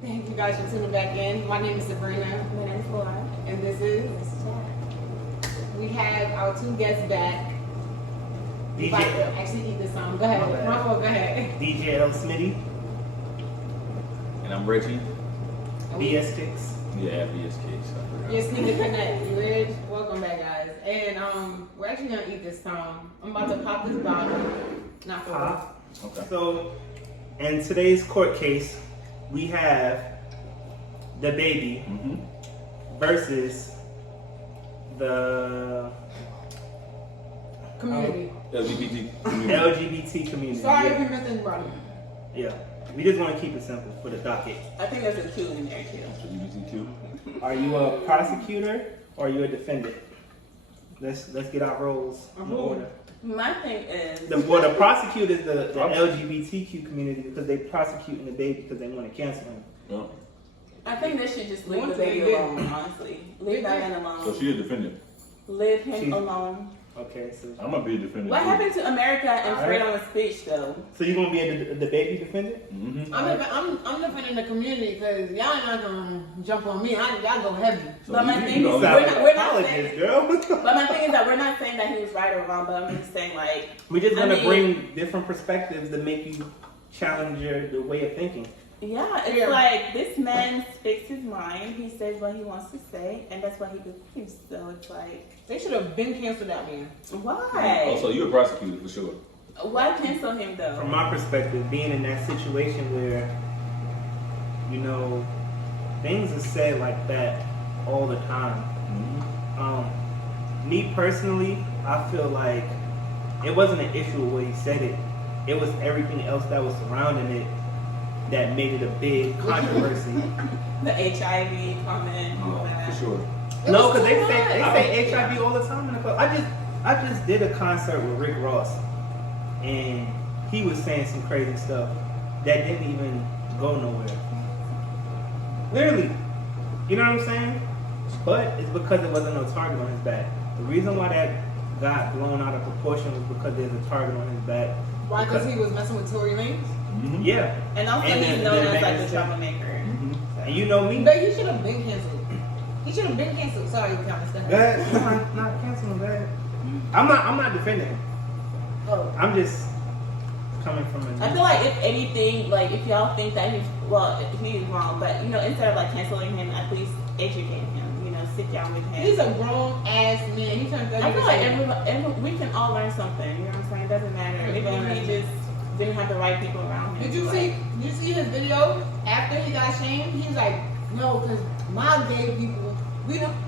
Thank you guys for tuning back in. My name is Sabrina. My name is Laura. And this is we have our two guests back. DJ About to actually eat this song. Go ahead. Marco, go ahead. DJ L Smitty, And I'm Reggie. BS Kicks. Yeah, BS Kicks. Just need to connect. You ready? Welcome back, guys. And we're actually gonna eat this song. I'm about to pop this bottle. Not for real. Okay. So, in today's court case, we have DaBaby versus the Community. LGBT. community. Sorry Yeah. if you missed this, brother. Yeah. We just want to keep it simple for the docket. I think there's a 2 in there too. LGBTQ. Are you a prosecutor or are you a defendant? Let's get our roles in order. My thing is, The prosecutor is the LGBTQ community because they prosecuting the baby because they want to cancel him. Yeah. I think they should just leave Once the baby they did. alone, honestly. Leave that man alone. So she a defendant. Leave him She's- alone. Okay, so I'm gonna be a defendant. What too. happened to America and Alright. freedom of speech, though? you gonna be the baby defendant? I'm defending the community because y'all not gonna jump on me. Y'all go heavy. So But my you thing know, is, Sound we're like not apologist, saying, girl. but my thing is that we're not saying that he was right or wrong, but I'm just saying like, We're just I gonna mean- bring different perspectives to make you challenge the way of thinking. yeah, it's Yeah. like this man speaks his mind. He says what he wants to say, and that's what he believes. So it's like, They should have been canceled that man. why? Oh, so you're a prosecutor for sure. Why cancel him though? From my perspective, being in that situation where, you know, things are said like that all the time. Me personally, I feel like it wasn't an issue of what he said it. It was everything else that was surrounding it that made it a big controversy. The HIV comment, all that. For sure. No, because they say HIV all the time in the club. I just did a concert with Rick Ross, and he was saying some crazy stuff that didn't even go nowhere. Literally, you know what I'm saying? But it's because there wasn't no target on his back. The reason why that got blown out of proportion was because there's a target on his back. Why? Because he was messing with Tory Lanez? Yeah, And also And he's then- known then as like Megan the said- troublemaker. and you know me. But he should have been canceled. He should have been canceled. Sorry, Thomas. Go ahead. Bad, not canceling bad. I'm not defending him. Oh. I'm just coming from a. I feel like if anything, like if y'all think that he's wrong, but you know, instead of like canceling him, at least educate him. You know, sit down with him. He's a grown ass man. He turned 30. I feel like every we can all learn something. You know what I'm saying? It doesn't matter. Even if he just didn't have the right people around him. Did you see his video after he got shamed? He was like, no, because my gay people,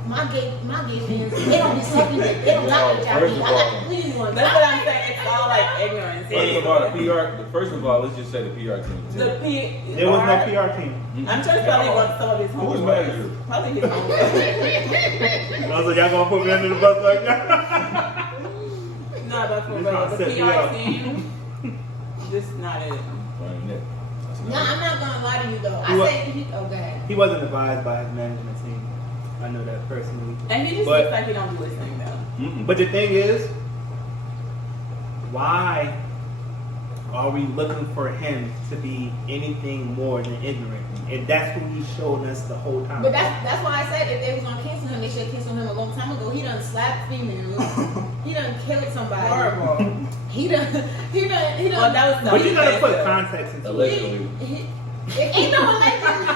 my gay fans, they don't be sucking it. They don't like HIV. I got the clean ones. That's what I'm saying. It's all like ignorance. First of all, let's just say the PR team. There was no PR team. I'm sure he probably wants some of his Who was homework. manager? Probably his homework. Also, y'all gonna put me under the bus like that? No, but for It's real, not the set me PR up. team, just not it. No, I'm not gonna lie to you though. Who- I say go ahead. He wasn't advised by his management team. I know that personally. And he just But- looks like he don't be listening though. But the thing is, why are we looking for him to be anything more than ignorant? And that's what he's showing us the whole time. But that's why I said if they was gonna cancel him, they should have canceled him a long time ago. He done slapped females. He done killed somebody. Horrible. He done. Well, that was But you gotta put though. context into it. Allegedly. It ain't no allegedly.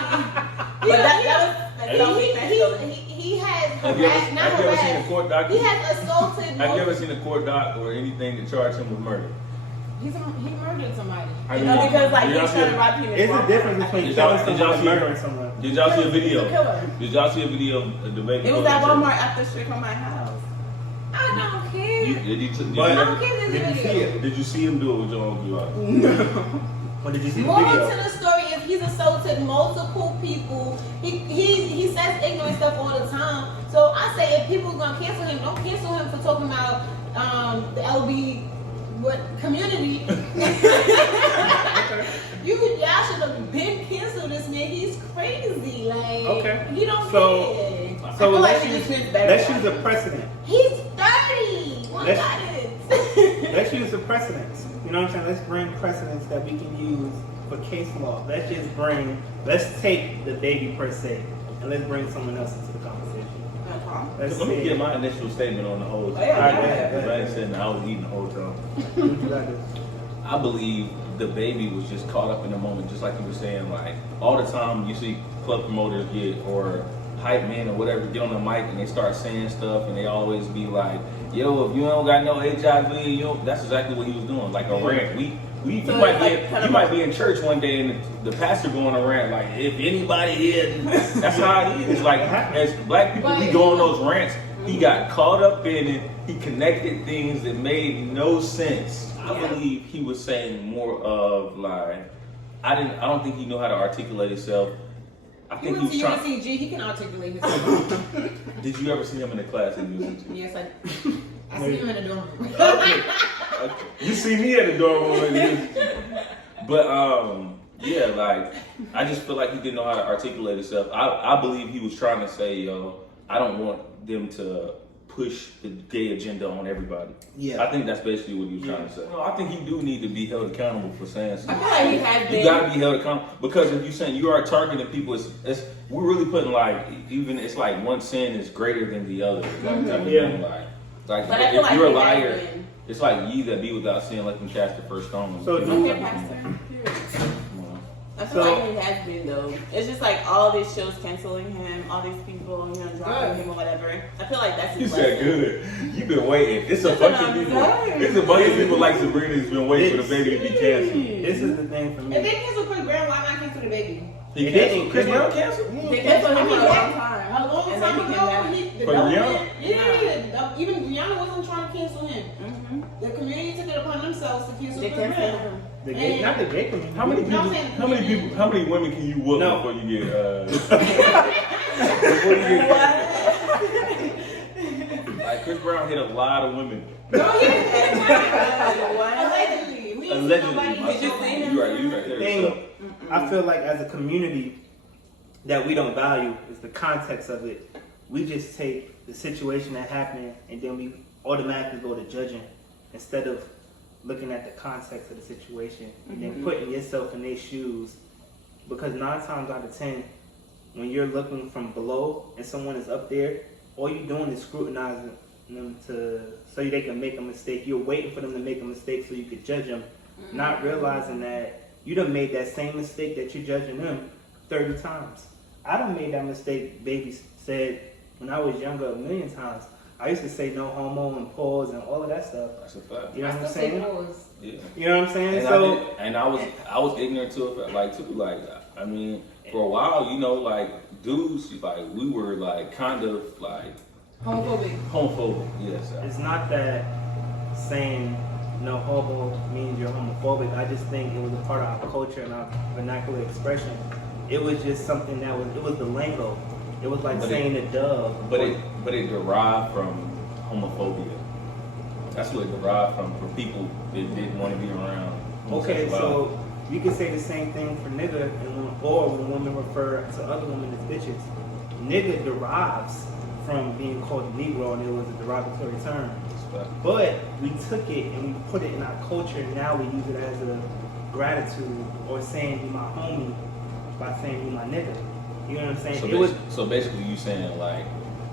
But that was He has Have you harassed, not ever seen a harassed. court doc? He has assaulted. Have you ever seen a court doc or anything to charge him with murder? He murdered somebody. You know, because like Did he's y'all see trying to a- rob people. It's the difference between Did y'all- killing did y'all someone and see- murdering someone. Did y'all see a video? He's a killer. Did y'all see a video of the baby? It was at Walmart up the street from my house. I don't care. But I don't care if did you it's a see video. it? Did you see him do it with your own blue eyes? Or did you see the More to video? the story is he's assaulted multiple people. He says ignorant stuff all the time. So I say if people are gonna cancel him, don't cancel him for talking about the LB community. Y'all should have been canceled this man. He's crazy. Like he don't care. So let's like use a precedent. He's 30. Let's use the precedents. You know what I'm saying? Let's bring precedents that we can use for case law. Let's take DaBaby per se, and let's bring someone else into the conversation. Let me get my initial statement on the whole thing. I said I was eating the whole time. I believe DaBaby was just caught up in the moment, just like you were saying. Like all the time, you see club promoters or hype men or whatever get on the mic and they start saying stuff, and they always be like, "Yo, if you don't got no HIV, that's exactly what he was doing." Like a rant. You might be in church one day and the pastor going on a rant like, "If anybody here," that's how it is. Like as black people, we go on those rants. He got caught up in it. He connected things that made no sense. I believe he was saying more of like, I don't think he knew how to articulate himself. I think he was trying. UNCG, he can articulate himself. Did you ever see him in the class at UNCG? Yes, I see him in the dorm room. Okay. You see me at the dorm room, but yeah, like I just feel like he didn't know how to articulate himself. I believe he was trying to say, "Yo, I don't want them to push the gay agenda on everybody." Yeah, I think that's basically what he was trying to say. No, I think you do need to be held accountable for saying something. I feel like he has been. You got to be held accountable because if you're saying you are targeting people, we're really putting like it's like one sin is greater than the other. Like if you're a liar. It's like ye that be without sin, let them cast the first stone. So, I feel like he has been though. It's just like all these shows canceling him, all these people, dropping him or whatever. I feel like that's You his said good. You've been waiting. It's a bunch of people. It's a bunch of people like Sabrina who's been waiting for DaBaby to be canceled. This is the thing for me. If they cancel Chris Brown, why not cancel DaBaby? He canceled. Chris Brown canceled? They canceled him for a long time. A long And then time he ago, came For Rihanna? Yeah, even Rihanna wasn't trying to cancel him. The community took it upon themselves to cancel Chris Brown. Not the gay community. How many women can you whoop before you get like Chris Brown hit a lot of women. No, he didn't. Allegedly. Allegedly. You're right there. I feel like as a community that we don't value is the context of it. We just take the situation that happened and then we automatically go to judging instead of looking at the context of the situation and then putting yourself in their shoes. Because 9 times out of 10, when you're looking from below and someone is up there, all you're doing is scrutinizing them so they can make a mistake. You're waiting for them to make a mistake so you can judge them, not realizing that you done made that same mistake that you're judging them 30 times. I done made that mistake, Baby said, when I was younger a million times. I used to say no homo and pause and all of that stuff. That's a fact. You know what I'm saying? Yeah. You know what I'm saying? And I was ignorant to it, like too. Like I mean, for a while, like dudes, like we were like kind of like homophobic. Yes. It's not that saying no homo means you're homophobic. I just think it was a part of our culture and our vernacular expression. It was just something it was the lingo. It was like saying the dove. But it derived from homophobia. That's what it derived from for people that didn't want to be around. Okay, so you can say the same thing for nigga, or when women refer to other women as bitches. Nigga derives from being called a Negro, and it was a derogatory term. But we took it and we put it in our culture, and now we use it as a gratitude or saying you my homie by saying you my nigga. You know what I'm saying? So basically, you saying like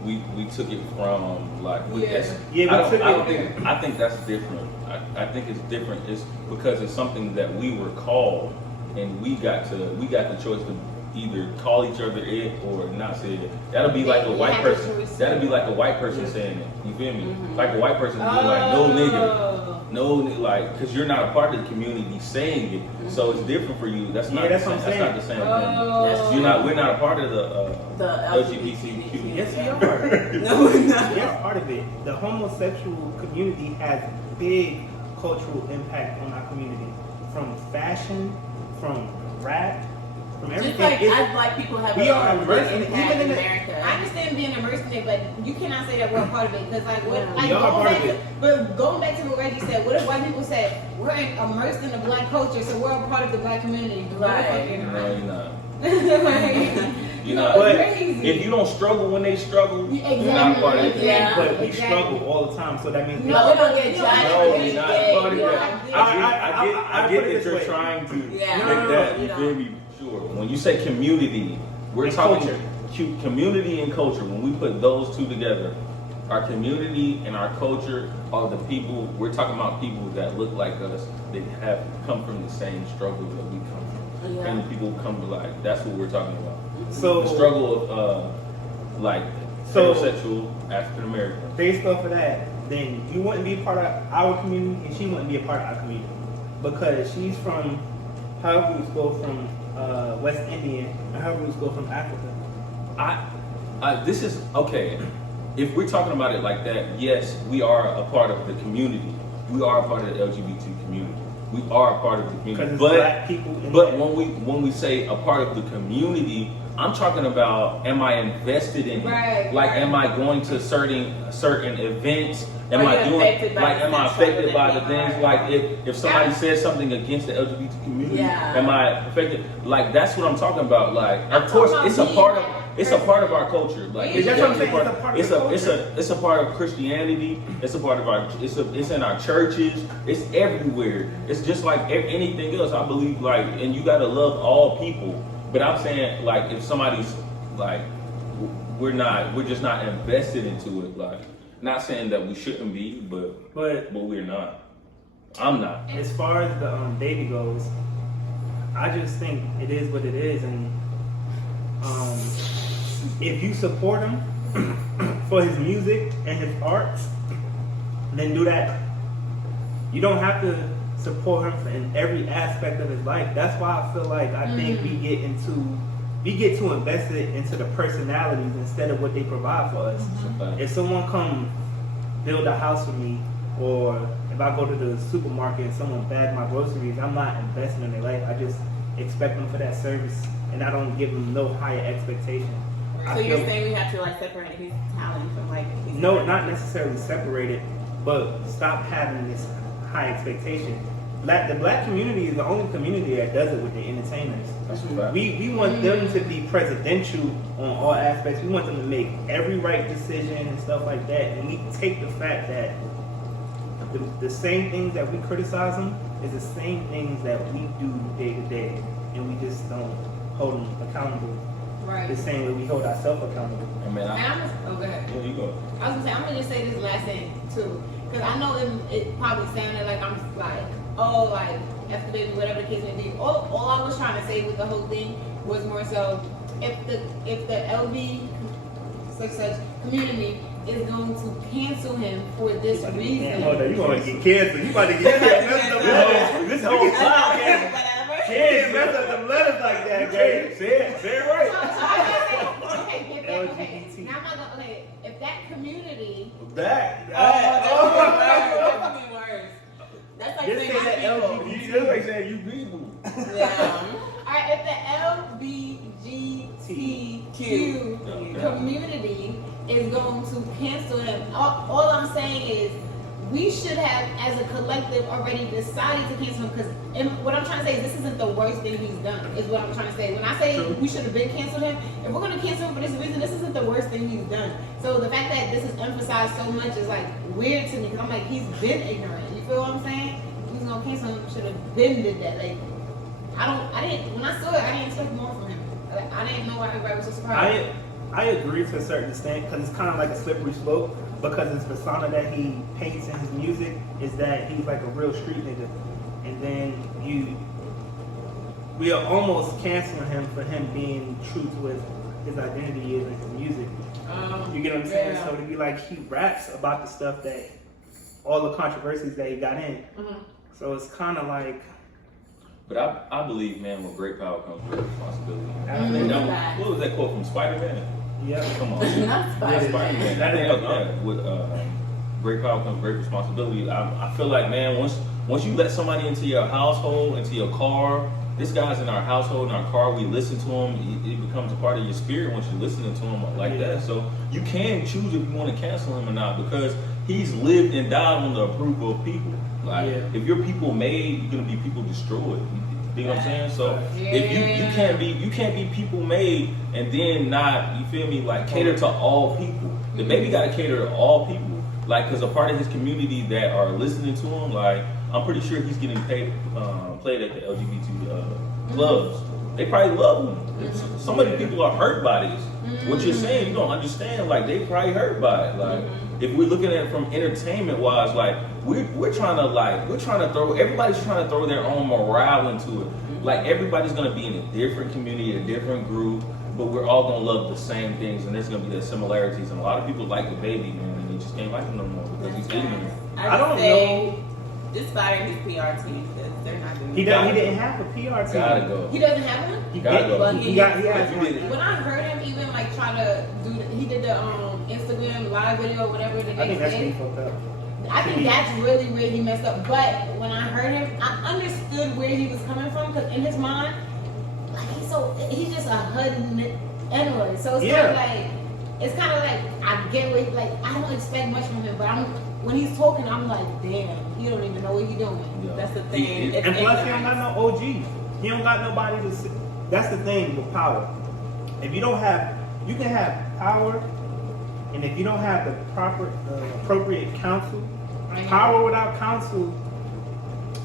we took it from like I think that's different. I think it's different. It's because it's something that we were called, and we got the choice to either call each other it or not say it. That'll be like a white person. That'll be like a white person saying it. You feel me? Like a white person being like no nigga, no like because you're not a part of the community saying it, so it's different for you. That's not. That's not the same thing. You're not. We're not a part of the LGBTQ. Yes, we are. No, we're not. We are part of it. The homosexual community has big cultural impact on our community, from fashion, from rap, from Just everything. like Black people have we are a immersed big in impact even in in the, America. I understand being immersed in it, but you cannot say that we're a part of it because, like, what, Yeah. like We are going part back of to, it. but going back to what Reggie said, what if white people said we're immersed in the Black culture, so we're a part of the Black community? Right. No, you're not. Like, You're know, not. it's crazy. If you don't struggle when they struggle, Yeah, you're not part of it. exactly. Yeah. but we Exactly. struggle all the time, so that means No, we don't get no, judged. No, you're not part of Yeah. that. I I put get it that this you're way. trying to Yeah. make No, that. you You know. feel me? Sure. When you say community, we're And talking culture. community and culture. When we put those two together, our community and our culture are the people. We're talking about people that look like us, that have come from the same struggles that we come from, Yeah. and the people who come to life. That's what we're talking about. So The struggle of like So- heterosexual African American. based off of that, then you wouldn't be a part of our community, and she wouldn't be a part of our community because she's from her roots go from West Indian, and her roots go from Africa. This is okay. If we're talking about it like that, yes, we are a part of the community. We are a part of the LGBT community. We are a part of the Because community. it's But black people in but there. when we say a part of the community, I'm talking about, am I invested in it? Right, Like, right. am I going to certain events? Am Are you I doing affected by like? the Am I same struggle affected that by they the things? are? Like, if somebody says something against the LGBT community, Yeah. am I affected? Like, that's what I'm talking about. Like, I'm of course, talking it's a about part of being it's a part of our culture. Like, Yeah, it's that's what I'm definitely saying, it's a part of it's the a it's culture. a it's a part of Christianity. It's a part of our it's in our churches. It's everywhere. It's just like anything else. I believe like, and you gotta love all people. But I'm saying like, if somebody's like, we're just not invested into it. Like, not saying that we shouldn't be, but we're not. I'm not. As far as the baby goes, I just think it is what it is, and if you support him for his music and his arts, then do that. You don't have to support him in every aspect of his life. That's why I feel like I think we get too invested into the personalities instead of what they provide for us. If someone come build a house for me, or if I go to the supermarket and someone bags my groceries, I'm not investing in their life. I just expect them for that service, and I don't give them no higher expectation. So you're saying we have to like separate his talent from like his No, not necessarily separated, but stop having this high expectation. The black community is the only community that does it with their entertainers. That's a fact. We want them to be presidential on all aspects. We want them to make every right decision and stuff like that. And we take the fact that the same things that we criticize them is the same things that we do day to day, and we just don't hold them accountable right. the same way we hold ourselves accountable. And man, And I'm just, oh, go ahead. here you go. I was gonna say, I'm gonna just say this last thing too, because I know it probably sounded like I'm like, oh, like after baby, whatever the case may be. All I was trying to say with the whole thing was more so, if the LB such community is going to cancel him for this reason. Man, hold on, you want to get canceled? You about to get canceled? This whole podcast. Can't mess up the letters like that, Gray. Say it right. Okay. Now I'm not gonna, okay, if that community, That. That's even worse. That's like Just saying say that people. LGBT. That's like saying you people. Yeah. alright, if the LGBTQ community is going to cancel him, all I'm saying is we should have, as a collective, already decided to cancel him. Because what I'm trying to say is this isn't the worst thing he's done. Is what I'm trying to say. When I say we should have been canceled him, if we're gonna cancel him for this reason, this isn't the worst thing he's done. So the fact that this is emphasized so much is like weird to me because I'm like, he's been ignorant. You feel what I'm saying? If he's gonna cancel him, should have been did that. Like when I saw it, I didn't expect more from him. Like, I didn't know why everybody was so surprised. I agree to a certain extent because it's kind of like a slippery slope because his persona that he paints in his music is that he's like a real street nigga, and then we are almost canceling him for him being true to his identity is in his music. You get what I'm saying? Yeah. So to be like he raps about the stuff that all the controversies that he got in. So it's kind of like. But I believe, man, with great power comes great responsibility. Mm-hmm. What was that quote from Spider-Man? Yeah. Come on. Not Spider-Man. Spider-Man. That is Yeah, with great power comes great responsibility. I feel like, man, once you let somebody into your household, into your car, this guy's in our household, in our car. We listen to him. It becomes a part of your spirit once you're listening to him like that. So you can choose if you want to cancel him or not, because he's lived and died on the approval of people. Like if you're people made, you're gonna be people destroyed. You know what I'm saying? So if you can't be people made and then not, you feel me, like cater to all people. The baby gotta cater to all people. Like, cause a part of his community that are listening to him, like I'm pretty sure he's getting played at the LGBT clubs. They probably love him. Some of the people are hurt by this. What you're saying, you don't understand. Like they probably hurt by it. Like if we're looking at it from entertainment wise, like we're trying to throw, everybody's trying to throw their own morale into it. Like everybody's gonna be in a different community, a different group, but we're all gonna love the same things, and there's gonna be the similarities. And a lot of people like DaBaby, man, and they just can't like him no more because he's ignorant. I don't know. Just fire his PR team because they're not doing. He didn't have a PR team. Gotta go. He doesn't have one. He gotta go. He has one. When I heard him even like try to do, he did the Instagram live video, whatever the I think that's day. fucked up. I think that's really where he messed up. But when I heard him, I understood where he was coming from, because in his mind, like he's just a hood anyway. So it's kind of like I get what, like I don't expect much from him, but when he's talking, I'm like, damn, he don't even know what he's doing. Yeah. That's the thing. And plus, he don't got no OG. He don't got nobody to sit. That's the thing with power. If you don't have, you can have power, and if you don't have the proper, appropriate counsel, power without counsel,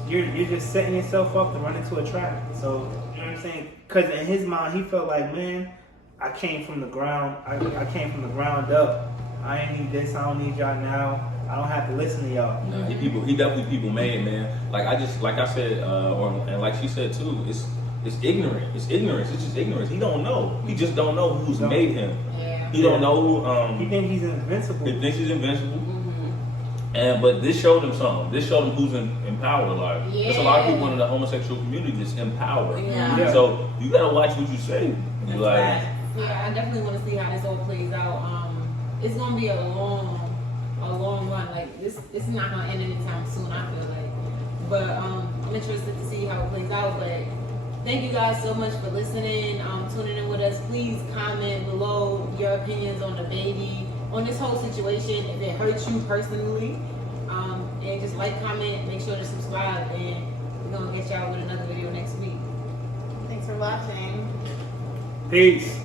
you're just setting yourself up to run into a trap. So you know what I'm saying? Because in his mind, he felt like, man, I came from the ground. I came from the ground up. I ain't need this. I don't need y'all now. I don't have to listen to y'all. No, he definitely people made, man. Like I said, and like she said too, it's ignorant. It's ignorance. It's just ignorance. He don't know. He just don't know who's made him. Yeah. He don't know. He thinks he's invincible. He thinks he's invincible. But this showed him something. This showed him who's in power. Like there's a lot of people in the homosexual community that's in power. Yeah. So you gotta watch what you say. Like, yeah, I definitely want to see how this all plays out. It's gonna be a long run. Like this is not gonna end anytime soon, I feel like. But I'm interested to see how it plays out. But thank you guys so much for listening, tuning in with us. Please comment below your opinions on DaBaby, on this whole situation, if it hurts you personally. And just like, comment, make sure to subscribe, and we're gonna get y'all with another video next week. Thanks for watching. Peace.